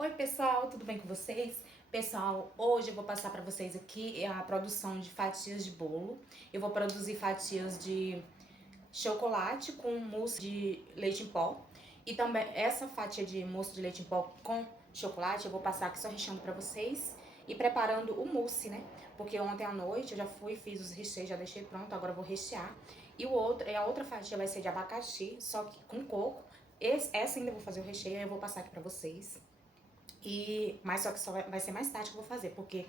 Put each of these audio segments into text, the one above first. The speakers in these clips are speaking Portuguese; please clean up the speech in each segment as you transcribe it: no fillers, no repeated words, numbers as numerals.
Oi pessoal, tudo bem com vocês? Pessoal, hoje eu vou passar para vocês aqui a produção de fatias de bolo. Eu vou produzir fatias de chocolate com mousse de leite em pó. E também essa fatia de mousse de leite em pó com chocolate eu vou passar aqui só recheando para vocês e preparando o mousse, né? Porque ontem à noite eu já fiz os recheios, já deixei pronto, agora eu vou rechear. E a outra fatia vai ser de abacaxi, só que com coco. Essa ainda eu vou fazer o recheio, aí eu vou passar aqui pra vocês. Mas só que vai ser mais tarde que eu vou fazer, porque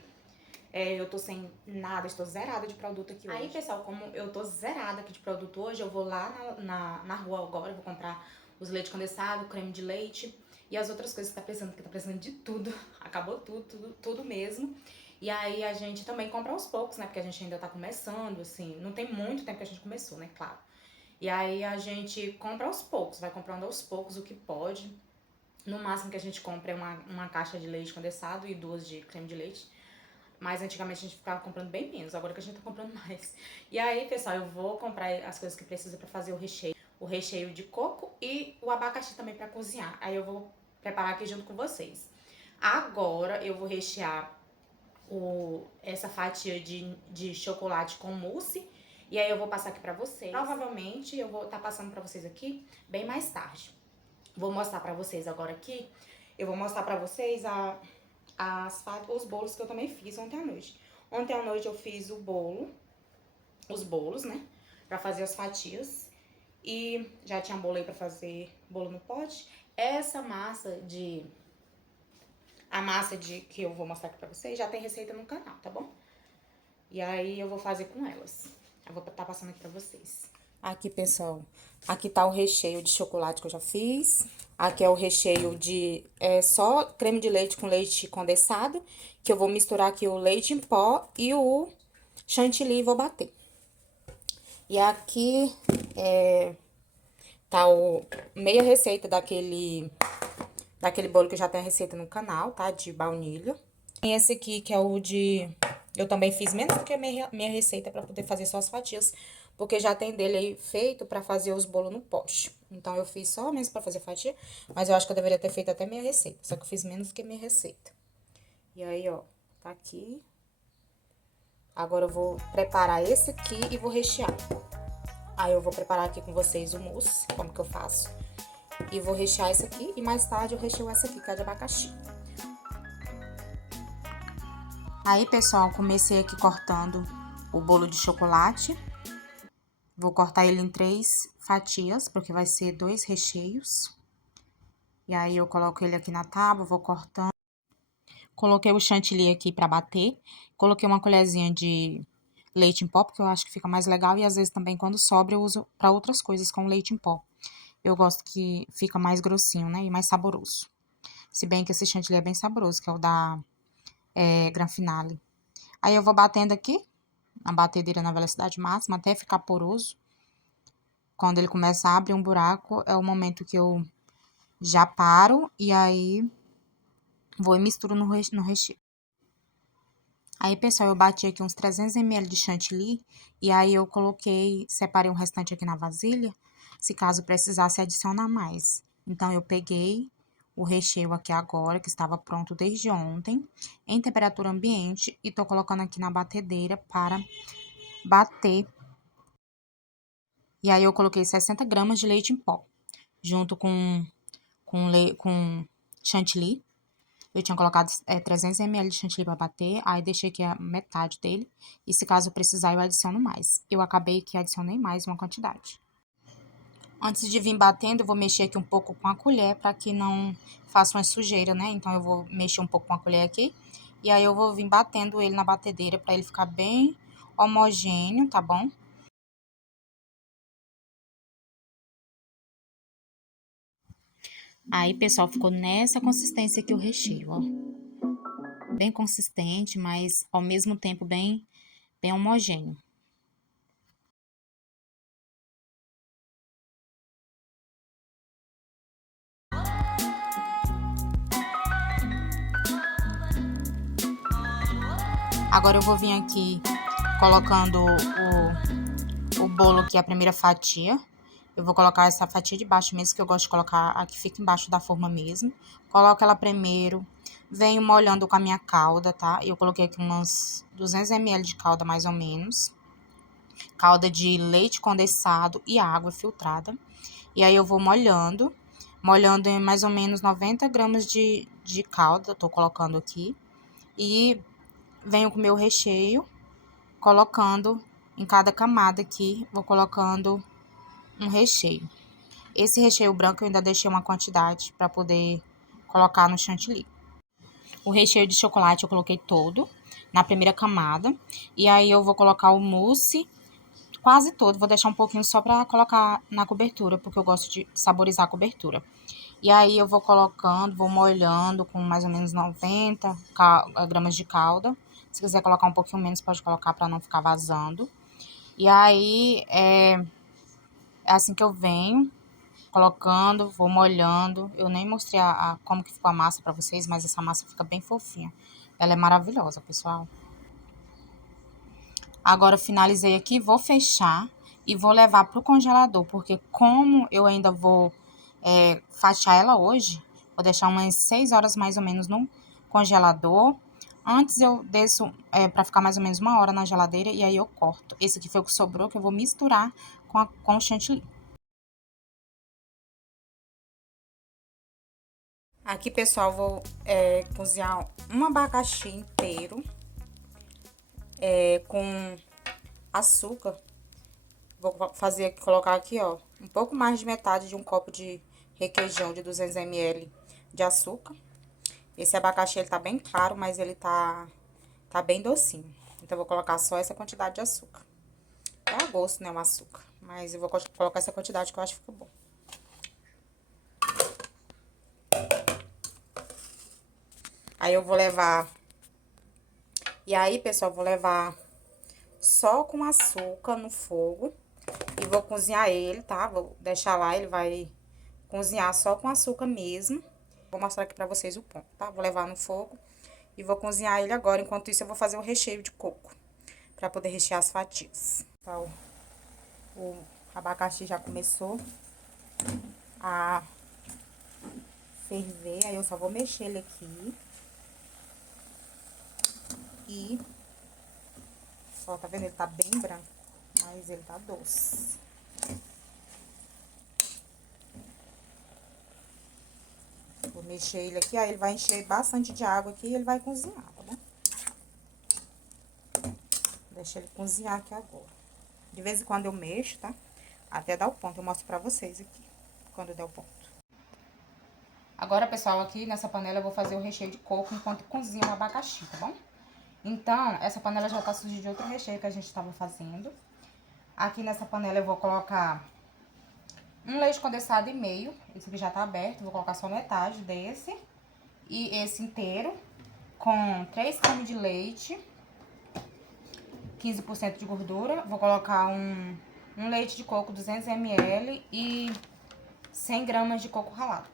eu tô sem nada, estou zerada de produto aqui hoje. Aí, pessoal, como eu tô zerada aqui de produto hoje, eu vou lá na rua agora, eu vou comprar os leite condensado, creme de leite e as outras coisas que tá precisando, porque tá precisando de tudo. Acabou tudo mesmo. E aí a gente também compra aos poucos, né? Porque a gente ainda tá começando, assim, não tem muito tempo que a gente começou, né? Claro. E aí a gente compra aos poucos, vai comprando aos poucos o que pode. No máximo que a gente compra é uma caixa de leite condensado e 2 de creme de leite. Mas antigamente a gente ficava comprando bem menos, agora que a gente tá comprando mais. E aí, pessoal, eu vou comprar as coisas que precisa pra fazer o recheio. O recheio de coco e o abacaxi também pra cozinhar. Aí eu vou preparar aqui junto com vocês. Agora eu vou rechear essa fatia de chocolate com mousse. E aí eu vou passar aqui pra vocês. Provavelmente eu vou estar passando pra vocês aqui bem mais tarde. Vou mostrar pra vocês agora aqui. Eu vou mostrar pra vocês os bolos que eu também fiz ontem à noite. Ontem à noite eu fiz os bolos, né? Pra fazer as fatias. E já tinha bolo aí pra fazer bolo no pote. A massa de que eu vou mostrar aqui pra vocês já tem receita no canal, tá bom? E aí eu vou fazer com elas. Eu vou estar passando aqui pra vocês. Aqui, pessoal, aqui tá o recheio de chocolate que eu já fiz. Aqui é o recheio de só creme de leite com leite condensado, que eu vou misturar aqui o leite em pó e o chantilly e vou bater. E aqui tá meia receita daquele bolo que já tem a receita no canal, tá? De baunilha. Tem esse aqui que é o de... Eu também fiz menos do que a minha receita pra poder fazer só as fatias, porque já tem dele aí feito pra fazer os bolos no pote. Então, eu fiz só mesmo pra fazer fatia, mas eu acho que eu deveria ter feito até minha receita, só que eu fiz menos do que minha receita. E aí, ó, tá aqui. Agora eu vou preparar esse aqui e vou rechear. Aí eu vou preparar aqui com vocês o mousse, como que eu faço. E vou rechear esse aqui e mais tarde eu recheio essa aqui, que é de abacaxi. Aí, pessoal, comecei aqui cortando o bolo de chocolate. Vou cortar ele em 3 fatias, porque vai ser 2 recheios. E aí, eu coloco ele aqui na tábua, vou cortando. Coloquei o chantilly aqui pra bater. Coloquei uma colherzinha de leite em pó, porque eu acho que fica mais legal. E às vezes também, quando sobra, eu uso pra outras coisas com leite em pó. Eu gosto que fica mais grossinho, né? E mais saboroso. Se bem que esse chantilly é bem saboroso, que é o da Gran Finale. Aí, eu vou batendo aqui, na batedeira na velocidade máxima, até ficar poroso. Quando ele começa a abrir um buraco, é o momento que eu já paro e aí vou e misturo no recheio. Aí, pessoal, eu bati aqui uns 300 ml de chantilly e aí eu separei um restante aqui na vasilha, se caso precisasse adicionar mais. Então, eu peguei o recheio aqui agora, que estava pronto desde ontem, em temperatura ambiente, e tô colocando aqui na batedeira para bater. E aí, eu coloquei 60 gramas de leite em pó, junto com chantilly. Eu tinha colocado 300 ml de chantilly para bater, aí deixei aqui a metade dele. E se caso precisar, eu adiciono mais. Eu acabei que adicionei mais uma quantidade. Antes de vir batendo, eu vou mexer aqui um pouco com a colher para que não faça uma sujeira, né? Então, eu vou mexer um pouco com a colher aqui. E aí, eu vou vir batendo ele na batedeira para ele ficar bem homogêneo, tá bom? Aí, pessoal, ficou nessa consistência aqui o recheio, ó. Bem consistente, mas ao mesmo tempo bem homogêneo. Agora eu vou vir aqui colocando o bolo aqui, a primeira fatia. Eu vou colocar essa fatia de baixo mesmo, que eu gosto de colocar a que fica embaixo da forma mesmo. Coloco ela primeiro, venho molhando com a minha calda, tá? Eu coloquei aqui umas 200 ml de calda, mais ou menos. Calda de leite condensado e água filtrada. E aí eu vou molhando em mais ou menos 90 gramas de calda, tô colocando aqui. E venho com o meu recheio, colocando em cada camada aqui, vou colocando um recheio. Esse recheio branco eu ainda deixei uma quantidade para poder colocar no chantilly. O recheio de chocolate eu coloquei todo na primeira camada. E aí eu vou colocar o mousse quase todo. Vou deixar um pouquinho só para colocar na cobertura, porque eu gosto de saborizar a cobertura. E aí eu vou colocando, vou molhando com mais ou menos 90 gramas de calda. Se quiser colocar um pouquinho menos, pode colocar para não ficar vazando. E aí é assim que eu venho colocando, vou molhando. Eu nem mostrei como que ficou a massa para vocês, mas essa massa fica bem fofinha. Ela é maravilhosa, pessoal. Agora finalizei aqui, vou fechar e vou levar pro congelador, porque como eu ainda vou fatiar ela hoje, vou deixar umas 6 horas mais ou menos no congelador. Antes eu desço para ficar mais ou menos 1 hora na geladeira e aí eu corto. Esse aqui foi o que sobrou, que eu vou misturar com o chantilly. Aqui, pessoal, vou cozinhar um abacaxi inteiro com açúcar. Vou colocar aqui, ó, um pouco mais de metade de um copo de requeijão de 200 ml de açúcar. Esse abacaxi, ele tá bem claro, mas ele tá bem docinho. Então, eu vou colocar só essa quantidade de açúcar. É a gosto, né, o açúcar. Mas eu vou colocar essa quantidade que eu acho que fica bom. Aí, eu vou levar... E aí, pessoal, eu vou levar só com açúcar no fogo. E vou cozinhar ele, tá? Vou deixar lá, ele vai cozinhar só com açúcar mesmo. Vou mostrar aqui pra vocês o ponto, tá? Vou levar no fogo e vou cozinhar ele agora. Enquanto isso, eu vou fazer o recheio de coco, pra poder rechear as fatias. Então, o abacaxi já começou a ferver. Aí, eu só vou mexer ele aqui. E, ó, tá vendo? Ele tá bem branco, mas ele tá doce. Vou mexer ele aqui, aí ele vai encher bastante de água aqui e ele vai cozinhar, tá bom? Deixa ele cozinhar aqui agora. De vez em quando eu mexo, tá? Até dar o ponto, eu mostro pra vocês aqui, quando der o ponto. Agora, pessoal, aqui nessa panela eu vou fazer o recheio de coco enquanto cozinha o abacaxi, tá bom? Então, essa panela já tá suja de outro recheio que a gente tava fazendo. Aqui nessa panela eu vou colocar um leite condensado e meio. Esse aqui já tá aberto, vou colocar só metade desse. E esse inteiro, com 3 creme de leite, 15% de gordura. Vou colocar um leite de coco 200 ml e 100 gramas de coco ralado.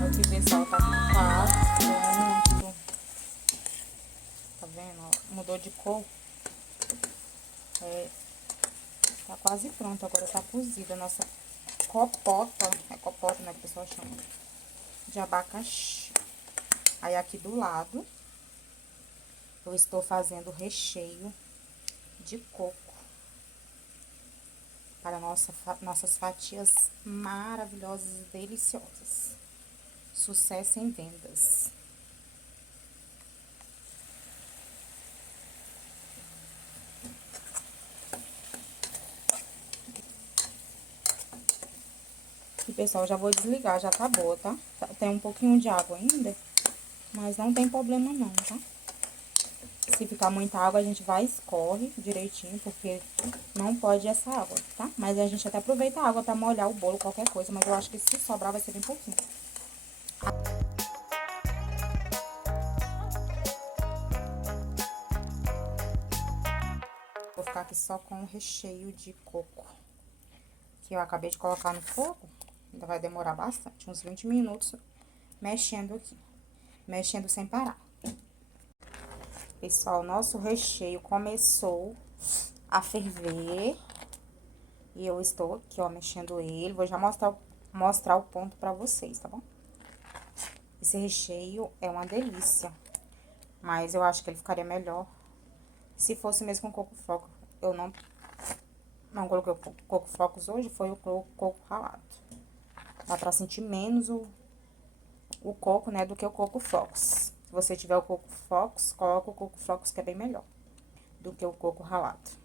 Aqui, pessoal, tá quase pronto. Tá vendo? Ó, mudou de cor. Tá quase pronto. Agora tá cozida a nossa copota. É copota, né, que o pessoal chama? De abacaxi. Aí, aqui do lado, eu estou fazendo o recheio de coco para nossas fatias maravilhosas e deliciosas. Sucesso em vendas. E, pessoal, já vou desligar, já tá boa, tá? Tem um pouquinho de água ainda, mas não tem problema não, tá? Se ficar muita água, a gente vai e escorre direitinho, porque não pode essa água, tá? Mas a gente até aproveita a água pra molhar o bolo, qualquer coisa, mas eu acho que se sobrar vai ser bem pouquinho. Vou ficar aqui só com o recheio de coco, que eu acabei de colocar no fogo. Ainda vai demorar bastante, uns 20 minutos mexendo aqui, mexendo sem parar. Pessoal, nosso recheio começou a ferver e eu estou aqui, ó, mexendo ele. Vou já mostrar o ponto pra vocês, tá bom? Esse recheio é uma delícia, mas eu acho que ele ficaria melhor se fosse mesmo com coco foco. Eu não coloquei o coco flocos hoje, foi o coco ralado. Dá pra sentir menos o coco, né, do que o coco flocos. Se você tiver o coco flocos, coloca o coco flocos, que é bem melhor do que o coco ralado.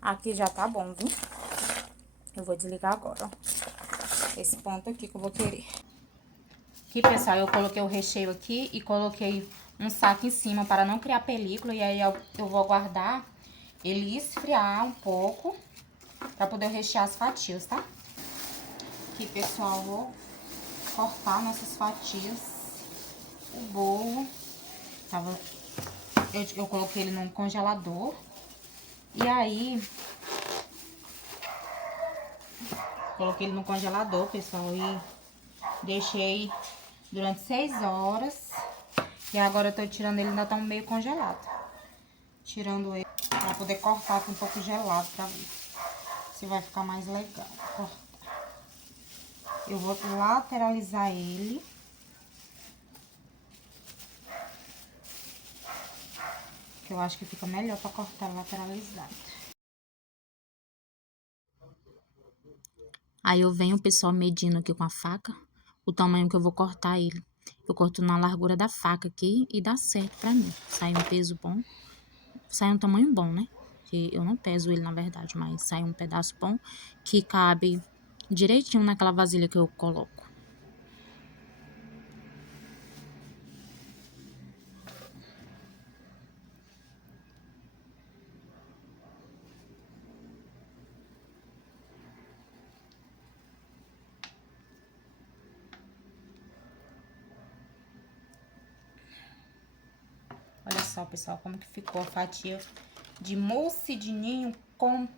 Aqui já tá bom, viu? Eu vou desligar agora, ó. Esse ponto aqui que eu vou querer. Aqui, pessoal, eu coloquei o recheio aqui e coloquei um saco em cima para não criar película. E aí eu vou aguardar ele esfriar um pouco para poder rechear as fatias, tá? Aqui, pessoal, vou cortar nossas fatias. O bolo eu coloquei ele no congelador. E aí, coloquei ele no congelador, pessoal, e deixei durante 6 horas. E agora eu tô tirando ele, ainda tá meio congelado. Tirando ele pra poder cortar com um pouco gelado, pra ver se vai ficar mais legal. Cortar. Eu vou lateralizar ele. Que eu acho que fica melhor pra cortar lateralizado. Aí eu venho, pessoal, medindo aqui com a faca o tamanho que eu vou cortar ele. Eu corto na largura da faca aqui e dá certo pra mim. Sai um peso bom, sai um tamanho bom, né? Que eu não peso ele, na verdade, mas sai um pedaço bom que cabe direitinho naquela vasilha que eu coloco. Olha só, pessoal, como que ficou a fatia de mousse de ninho com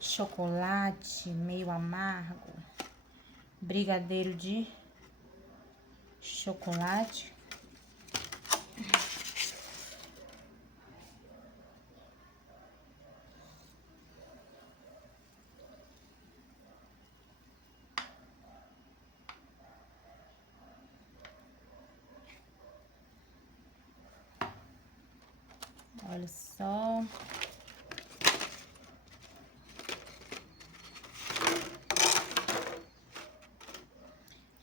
chocolate meio amargo, brigadeiro de chocolate. Olha só.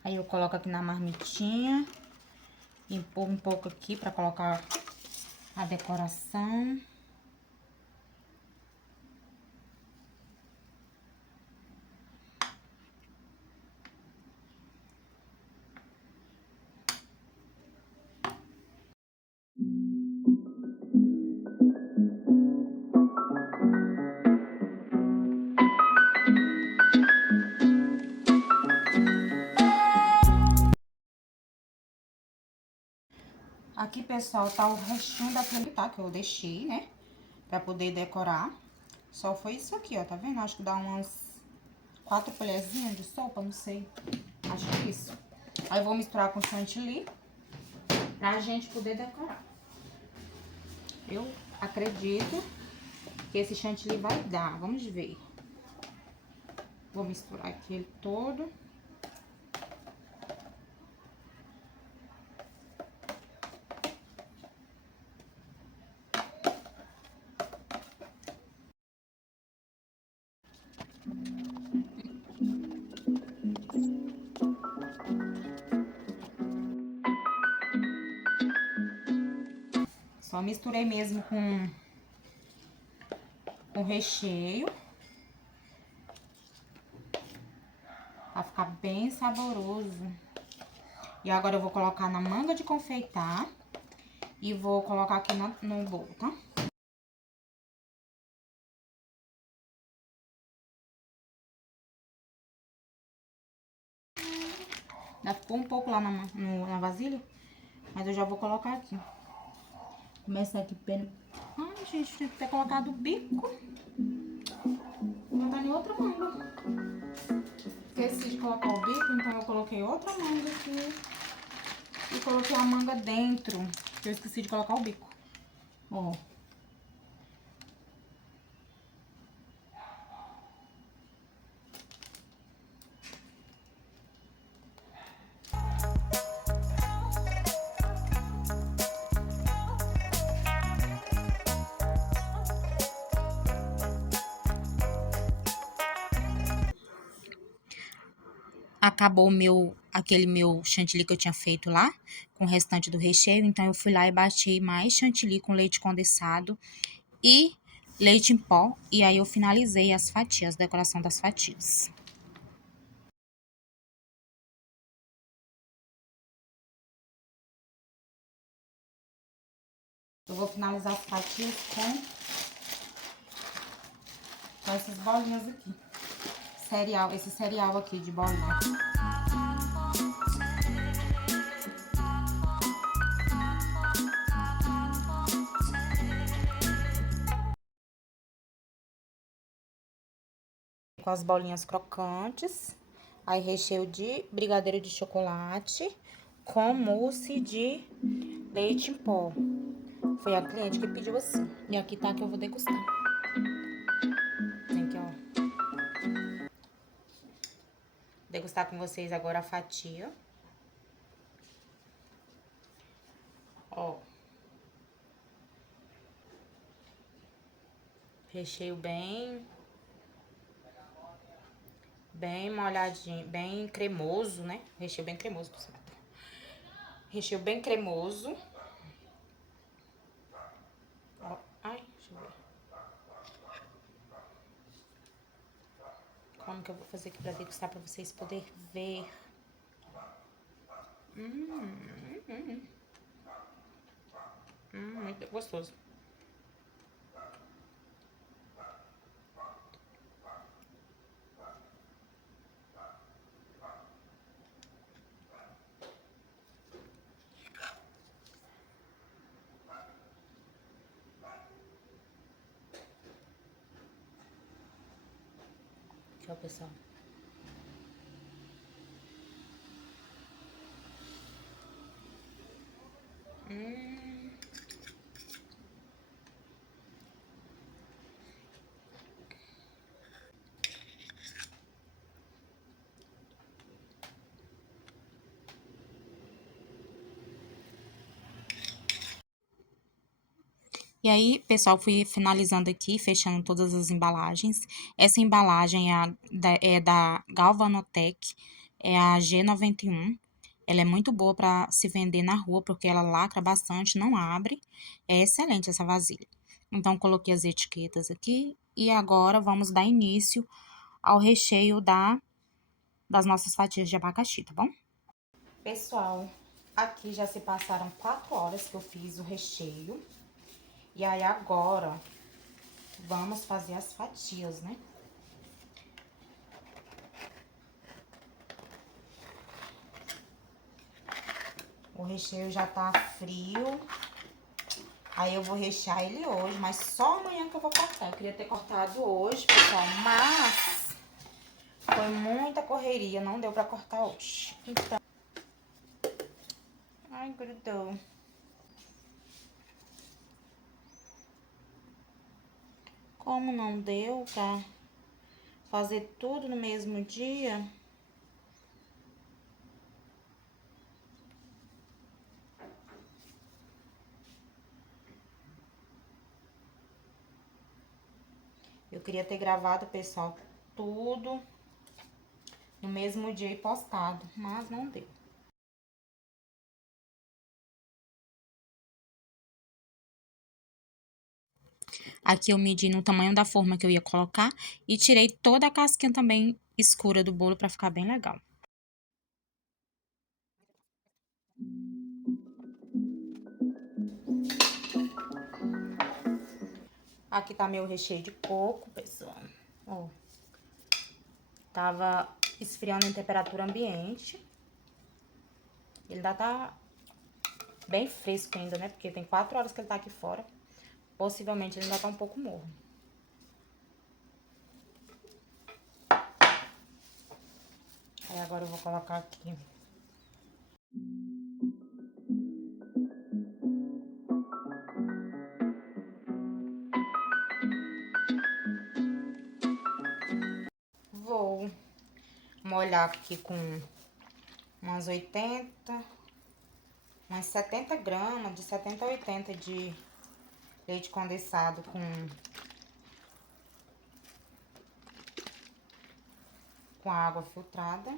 Aí eu coloco aqui na marmitinha. Empurro um pouco aqui pra colocar a decoração. Aqui, pessoal, tá o restinho daquele que eu deixei, né? Pra poder decorar. Só foi isso aqui, ó, tá vendo? Acho que dá umas 4 colherzinhas de sopa, não sei. Acho que é isso. Aí eu vou misturar com chantilly pra gente poder decorar. Eu acredito que esse chantilly vai dar. Vamos ver. Vou misturar aqui ele todo. Só misturei mesmo com o recheio. Pra ficar bem saboroso. E agora eu vou colocar na manga de confeitar. E vou colocar aqui no bolo, tá? Ainda ficou um pouco lá na vasilha. Mas eu já vou colocar aqui. Começar aqui pelo... Ai, gente, tinha que ter colocado o bico. Vou botar em outra manga. Esqueci de colocar o bico, então eu coloquei outra manga aqui. E coloquei a manga dentro. Eu esqueci de colocar o bico. Ó. Acabou aquele meu chantilly que eu tinha feito lá, com o restante do recheio. Então, eu fui lá e bati mais chantilly com leite condensado e leite em pó. E aí, eu finalizei as fatias, a decoração das fatias. Eu vou finalizar as fatias com essas bolinhas aqui. Esse cereal aqui de bolinha. Com as bolinhas crocantes. Aí, recheio de brigadeiro de chocolate com mousse de leite em pó. Foi a cliente que pediu assim. E aqui tá que eu vou degustar. Aqui, ó. Degustar com vocês agora a fatia. Ó. Recheio bem molhadinho, bem cremoso, né? Recheio bem cremoso. Recheio bem cremoso. Ó. Ai, deixa eu ver. Como que eu vou fazer aqui pra degustar pra vocês poderem ver. Muito gostoso. Tchau, pessoal. E aí, pessoal, fui finalizando aqui, fechando todas as embalagens. Essa embalagem é da Galvanotech, é a G91. Ela é muito boa para se vender na rua, porque ela lacra bastante, não abre. É excelente essa vasilha. Então, coloquei as etiquetas aqui e agora vamos dar início ao recheio das nossas fatias de abacaxi, tá bom? Pessoal, aqui já se passaram 4 horas que eu fiz o recheio. E aí, agora, vamos fazer as fatias, né? O recheio já tá frio. Aí, eu vou rechear ele hoje, mas só amanhã que eu vou cortar. Eu queria ter cortado hoje, pessoal, mas foi muita correria, não deu pra cortar hoje. Então... Ai, grudou. Como não deu pra fazer tudo no mesmo dia... Eu queria ter gravado, pessoal, tudo no mesmo dia e postado, mas não deu. Aqui eu medi no tamanho da forma que eu ia colocar e tirei toda a casquinha também escura do bolo para ficar bem legal. Aqui tá meu recheio de coco, pessoal. Ó, tava esfriando em temperatura ambiente. Ele ainda tá bem fresco ainda, né? Porque tem 4 horas que ele tá aqui fora. Possivelmente ele ainda tá um pouco morno. Aí agora eu vou colocar aqui. Vou molhar aqui com umas 70 gramas, de 70 a 80 de leite condensado com água filtrada.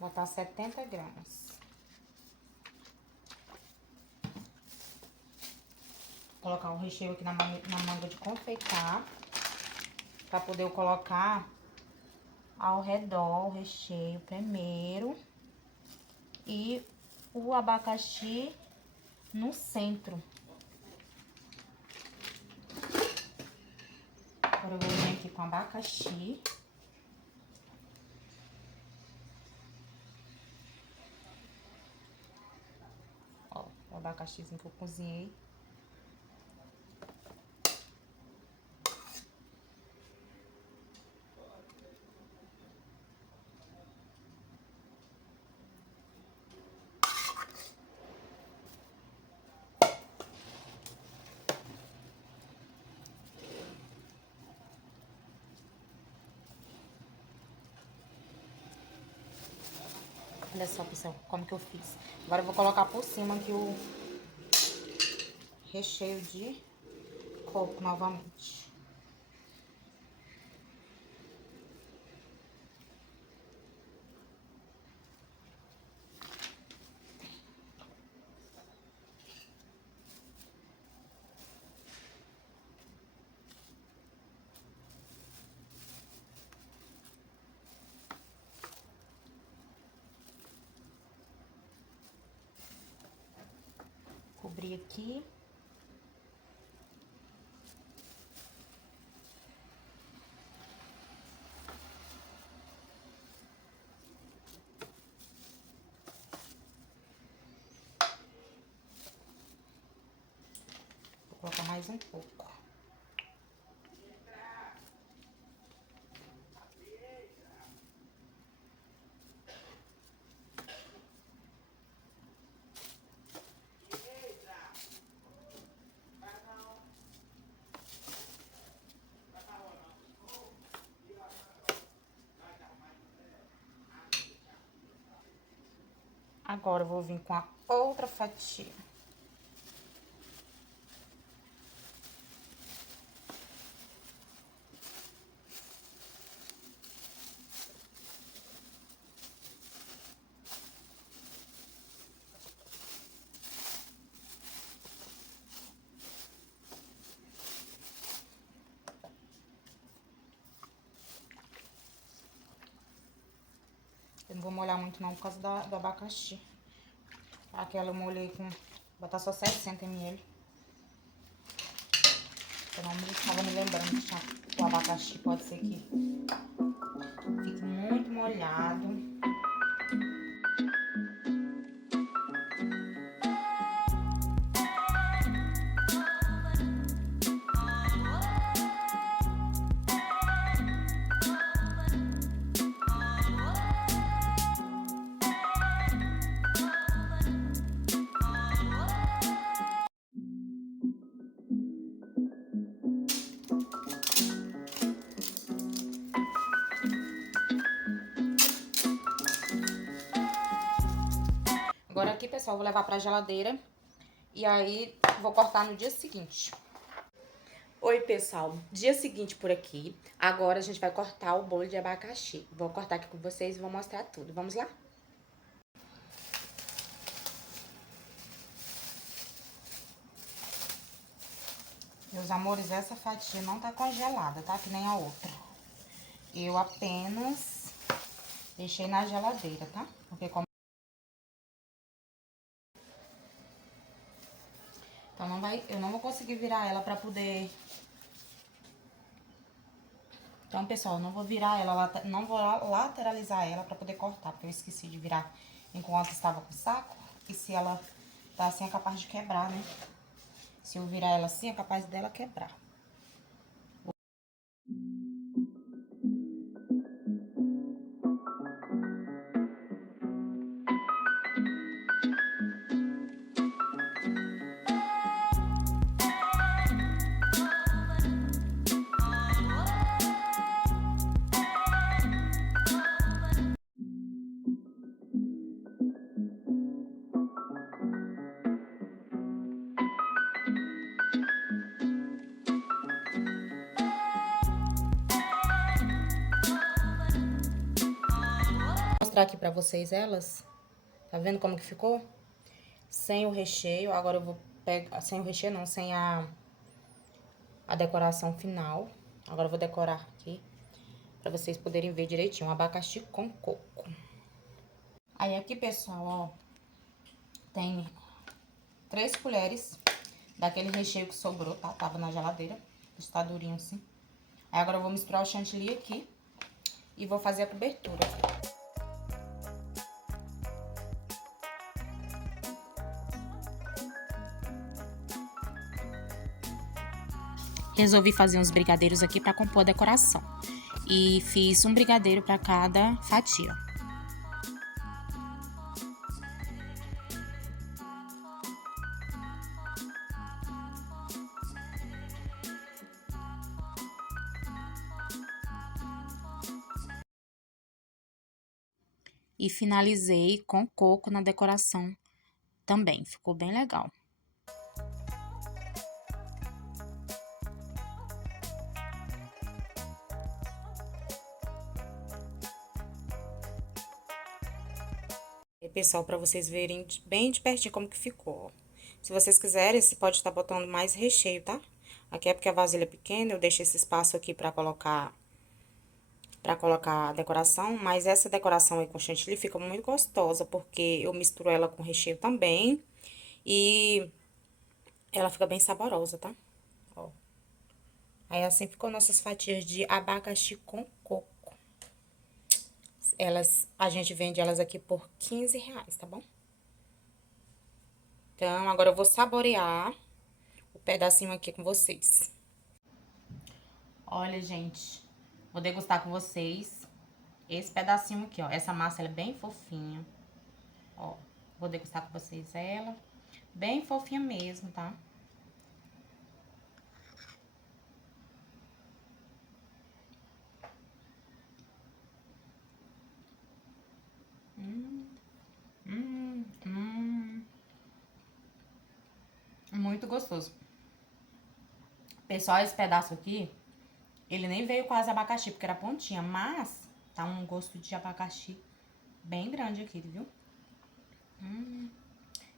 Vou botar 70 gramas. Vou colocar o recheio aqui na manga de confeitar, para poder eu colocar ao redor o recheio primeiro e o abacaxi no centro. Agora eu vou vir aqui com o abacaxi. Ó, o abacaxizinho que eu cozinhei. Olha só, pessoal, como que eu fiz. Agora eu vou colocar por cima aqui o recheio de coco novamente. Cobrir aqui. Vou colocar mais um pouco. Agora eu vou vir com a outra fatia. Eu não vou molhar muito não por causa do abacaxi. Aquela eu molhei com... Vou botar só 60 ml. Eu não estava me lembrando que o abacaxi pode ser que fique muito molhado. Agora aqui, pessoal, vou levar pra geladeira e aí vou cortar no dia seguinte. Oi, pessoal. Dia seguinte por aqui. Agora a gente vai cortar o bolo de abacaxi. Vou cortar aqui com vocês e vou mostrar tudo. Vamos lá? Meus amores, essa fatia não tá congelada, tá? Que nem a outra. Eu apenas deixei na geladeira, tá? Porque como... Então, eu não vou conseguir virar ela pra poder... Então, pessoal, eu não vou virar ela, não vou lateralizar ela pra poder cortar, porque eu esqueci de virar enquanto estava com o saco. E se ela tá assim, é capaz de quebrar, né? Se eu virar ela assim, é capaz dela quebrar. Vou mostrar aqui pra vocês elas. Tá vendo como que ficou? Sem o recheio. Agora eu vou pegar... Sem o recheio não, sem a decoração final. Agora eu vou decorar aqui pra vocês poderem ver direitinho. Um abacaxi com coco. Aí aqui, pessoal, ó, tem 3 colheres daquele recheio que sobrou, tá? Tava na geladeira. Está durinho assim. Aí agora eu vou misturar o chantilly aqui e vou fazer a cobertura. Resolvi fazer uns brigadeiros aqui para compor a decoração. E fiz um brigadeiro para cada fatia. E finalizei com coco na decoração também. Ficou bem legal. E, pessoal, para vocês verem bem de pertinho como que ficou, ó. Se vocês quiserem, você pode estar botando mais recheio, tá? Aqui é porque a vasilha é pequena, eu deixei esse espaço aqui para colocar a decoração, mas essa decoração aí com chantilly fica muito gostosa, porque eu misturo ela com recheio também, e ela fica bem saborosa, tá? Ó. Aí assim ficou nossas fatias de abacaxi com coco. A gente vende elas aqui por R$15, tá bom? Então, agora eu vou saborear o pedacinho aqui com vocês. Olha, gente, vou degustar com vocês esse pedacinho aqui, ó. Essa massa, ela é bem fofinha. Ó, vou degustar com vocês ela. Bem fofinha mesmo, tá? Muito gostoso. Pessoal, esse pedaço aqui, ele nem veio quase abacaxi, porque era pontinha, mas tá um gosto de abacaxi bem grande aqui, viu?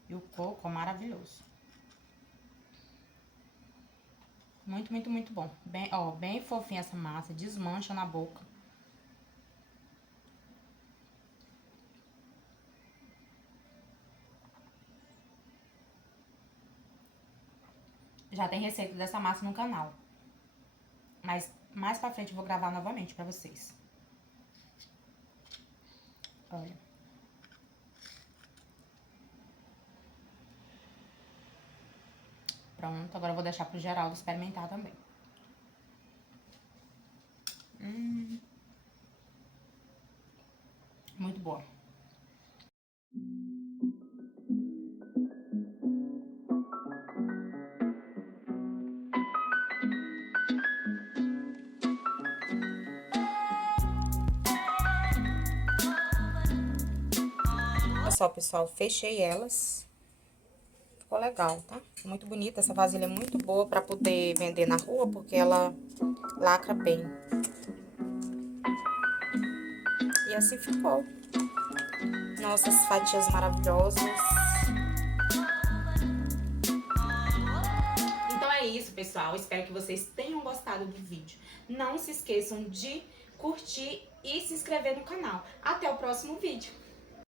E o coco, maravilhoso. Muito, muito, muito bom. Bem, ó, bem fofinha essa massa, desmancha na boca. Já tem receita dessa massa no canal. Mas mais pra frente eu vou gravar novamente pra vocês. Olha. Pronto, agora eu vou deixar pro Geraldo experimentar também. Muito boa. Olha só, pessoal, fechei elas. Ficou legal, tá? Muito bonita. Essa vasilha é muito boa pra poder vender na rua, porque ela lacra bem. E assim ficou. Nossas fatias maravilhosas. Então é isso, pessoal. Espero que vocês tenham gostado do vídeo. Não se esqueçam de curtir e se inscrever no canal. Até o próximo vídeo.